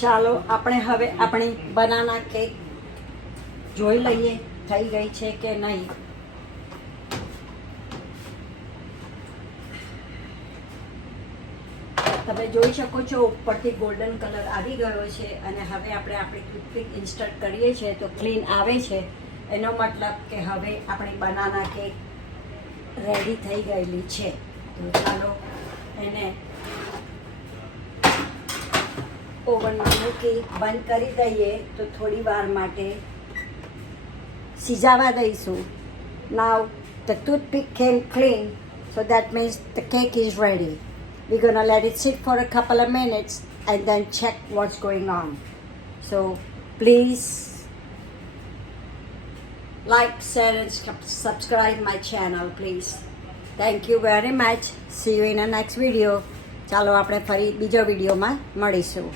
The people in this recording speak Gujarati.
ચાલો આપણે હવે આપણી બનાના કેક જોઈ લઈએ થઈ ગઈ છે કે નહીં. તમે જોઈ શકો છો ઉપરથી ગોલ્ડન કલર આવી ગયો છે અને હવે આપણે આપણી ટૂથપીક ઇન્સ્ટર્ટ કરીએ છીએ તો ક્લીન આવે છે. એનો મતલબ કે હવે આપણી બનાના કેક રેડી થઈ ગયેલી છે. તો ચાલો એને ઓવનમાં મૂકી બંધ કરી દઈએ તો થોડી વાર માટે સિજાવા દઈશું. નાવ the toothpick came clean, so that means the cake is ready. We're gonna let it sit for a couple of minutes and then check what's going on. So please like, share and subscribe my channel, please. Thank you very much. See you in the next video. ચાલો આપણે ફરી બીજો વિડીયોમાં મળીશું.